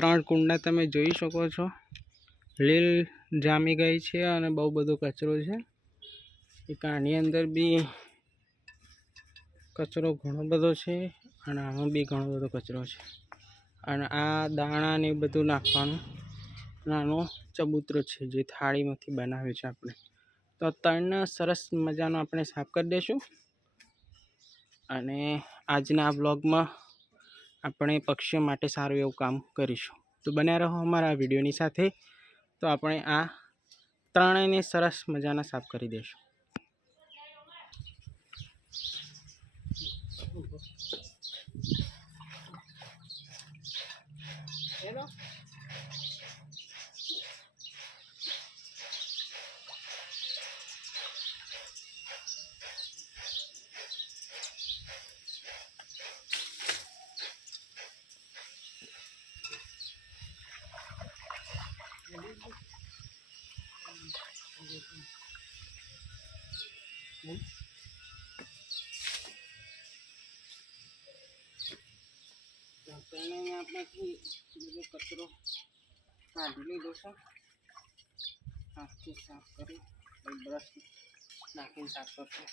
ત્રણ કુંડા તમે જોઈ શકો છો, લીલ જામી ગઈ છે અને બહુ બધો કચરો છે. એક આની અંદર બી કચરો ઘણો બધો છે અને આમાં બી ઘણો બધો કચરો છે. અને આ દાણા ને બધું નાખવાનું નાનો ચબૂતરો છે જે થાળીમાંથી બનાવ્યો છે આપણે. તો ત્રણ સરસ મજાનો આપણે સાફ કરી દઈશું અને આજના બ્લોગમાં આપણે પક્ષીઓ માટે સારું એવું કામ કરીશું. તો બન્યા રહો અમારા વિડીયોની સાથે. તો આપણે આ ત્રણેયને સરસ મજાના સાફ કરી દઈશું. હેલો આપણેથી બધો કચરો કાઢી લીધો છે. હાથથી સાફ કરી બ્રશ નાખીને સાફ કરશું.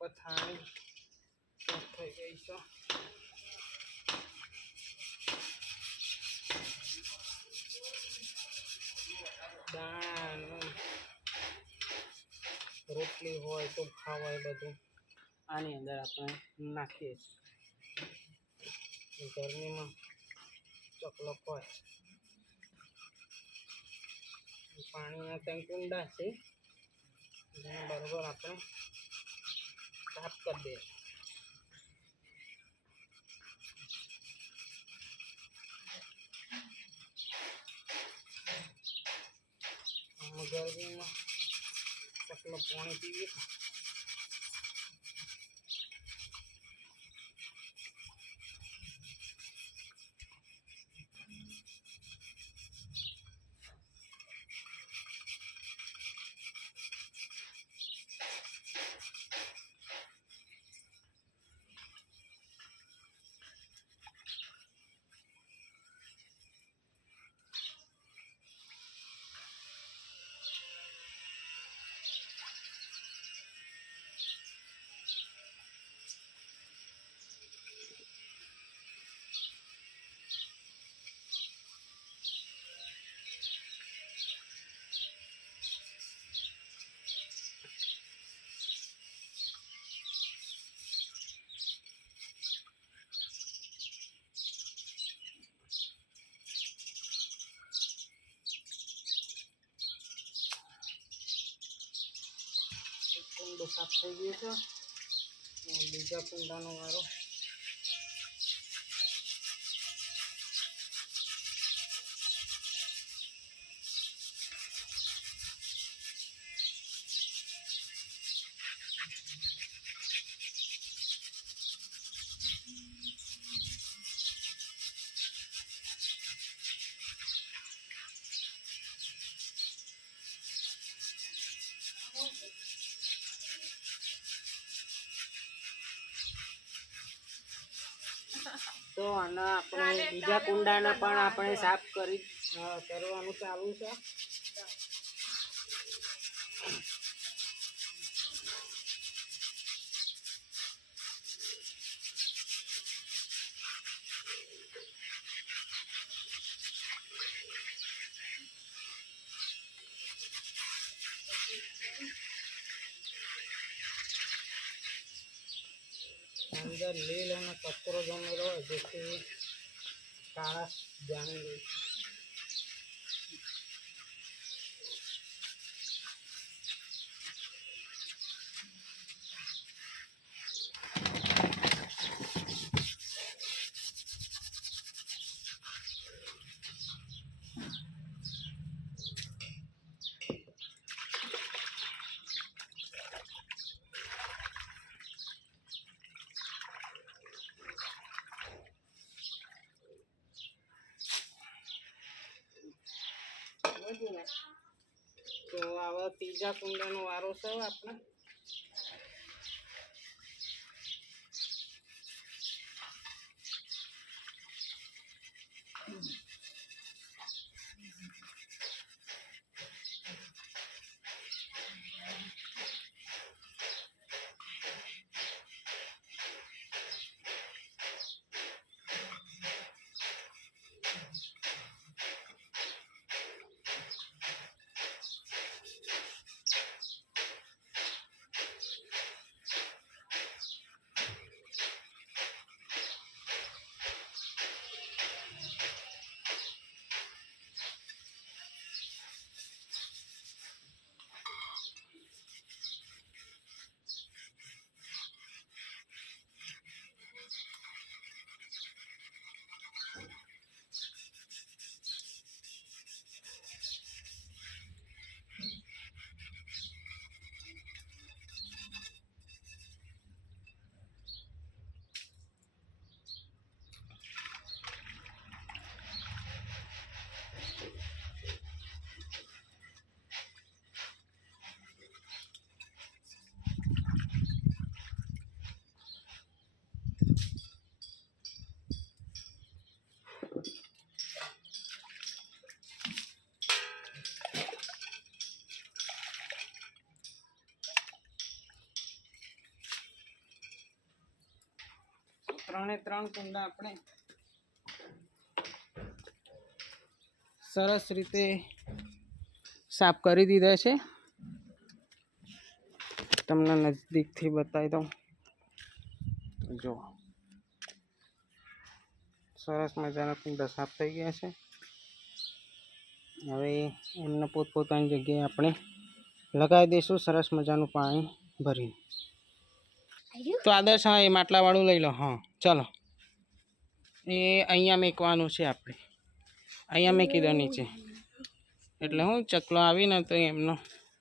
પથારી સાફ થઈ ગઈ છે. દાણા રોટલી હોય તો ખાવાય બધું આની અંદર આપણે નાખીએ છીએ. ગરમીમાં ચકલક હોય. પાણીના ત્યાં કુંડા છે જેને બરોબર આપણે સાફ કરી દે. ગરમીમાં ચકલો પાણી પીવે. કુંડો સાફ થઈ ગયો છે. બીજા કુંડાનો વારો. તો આના આપણે બીજા કુંડાના પણ આપણે સાફ કરવાનું ચાલુ છે. અંદર લીલ અને કચરો જમેલો હોય જેથી કાળા જામી ગઈ. તો આવા ત્રીજા કુંડાનો વારો છે આપણે. ત્રણે ત્રણ કુંડા આપણે સરસ રીતે સાફ કરી દીધા છે. તમને નજદીકથી બતાવી દઉં. જો સરસ મજાના કુંડા સાફ થઈ ગયા છે. હવે એમને પોતપોતાની જગ્યાએ આપણે લગાવી દઈશું સરસ મજાનું પાણી ભરીને. તો આદર્શ હા એ માટલાવાળું લઈ લો. હા ચાલો, એ અહીંયા મેકવાનું છે આપણે. અહીંયા મેકી દો નીચે, એટલે હું ચકલો આવીને તો એમનો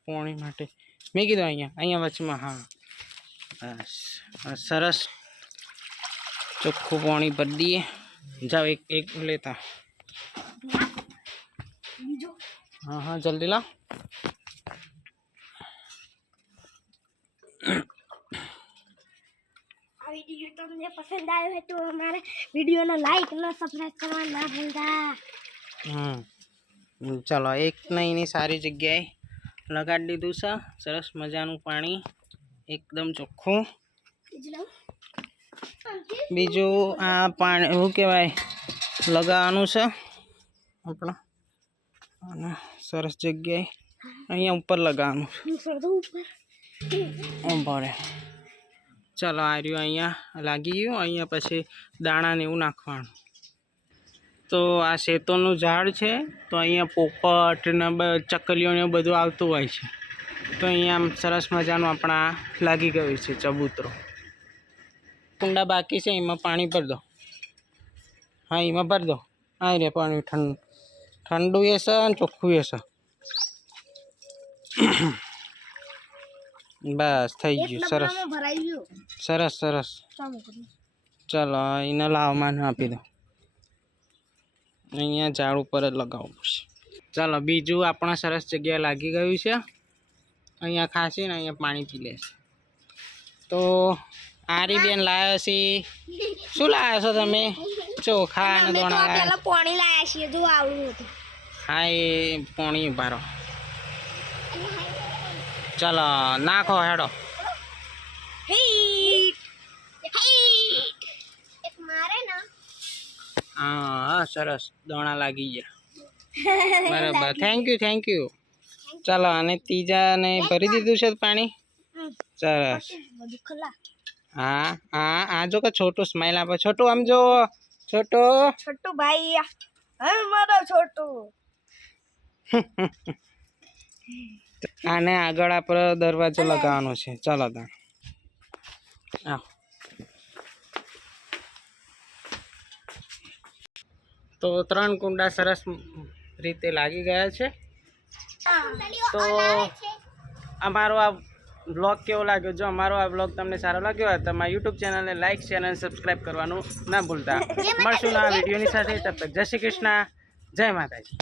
પાણી માટે મેકી દો અહીંયા વચમાં. હા બસ સરસ ચોખ્ખું પાણી ભરી દઈએ. જાઓ એક લેતા. हाँ हाँ जल्दी ला. वीडियो तुमने पसंद आया है तो हमारे वीडियो ने लाइक और सब्सक्राइब करना ना भूलना. चलो एक नहीं सारी जगह लगाड़ी दीधुं છે સરસ મજાનું પાણી એકદમ ચોખ્ખું. બીજું આ પાણી શું કહેવાય લગાવવાનું છે આપણે અને સરસ જગ્યાએ અહીંયા ઉપર લગાવવાનું ભરે. ચાલો આ રહ્યું અહીંયા લાગી ગયું. અહીંયા પછી દાણા ને એવું નાખવાનું. તો આ શેતોનું ઝાડ છે, તો અહીંયા પોપટ ને ચકલીઓ ને બધું આવતું હોય છે. તો અહીંયા આમ સરસ મજાનું આપણા લાગી ગયું છે ચબૂતરો. કુંડા બાકી છે એમાં પાણી ભરી દો. હા એમાં ભરી દો. આ રે પાણી ઠંડુ એ છે અને ચોખ્ખું એ છે. બસ થઈ ગયું સરસ સરસ સરસ. ચાલો એને લાવમાં આપી દો. અહીંયા ઝાડ ઉપર જ લગાવવું પડશે. ચાલો બીજું આપણા સરસ જગ્યાએ લાગી ગયું છે. અહીંયા ખાશે ને અહીંયા પાણી પી લેશે. તો આરી બેન લાવ્યા છે. શું લાવ્યા છો તમે? ચોખા અને દોણા લાવ્યા. પાણી લાયા છીએ જો આવડું હતું. હા એ પાણી ઉભારો. ચાલો નાખો હેડો. હા સરસ દોણા લાગી ગયા. બરાબર થેન્ક યુ. ચાલો અને ત્રીજાને ભરી દીધું છે પાણી. સરસ. આ જો કે છોટું સ્માઈલ આપે. છોટું આમ જો. છોટો છોટું ભાઈ હવે મારો છોટું. આને આગળ આપણે દરવાજો લગાવવાનો છે. ચાલો તા તો 3 કુંડા સરસ રીતે લાગી ગયા છે. તો અમારો આ બ્લોગ કેવો લાગ્યો? જો અમારો આ બ્લોગ તમને સારો લાગ્યો હોય તો મારા યુટ્યુબ ચેનલને લાઈક શેર અને સબસ્ક્રાઈબ કરવાનું ના ભૂલતા. મળશું ના વિડીયોની સાથે. તબ તક જય શ્રી કૃષ્ણ, જય માતાજી.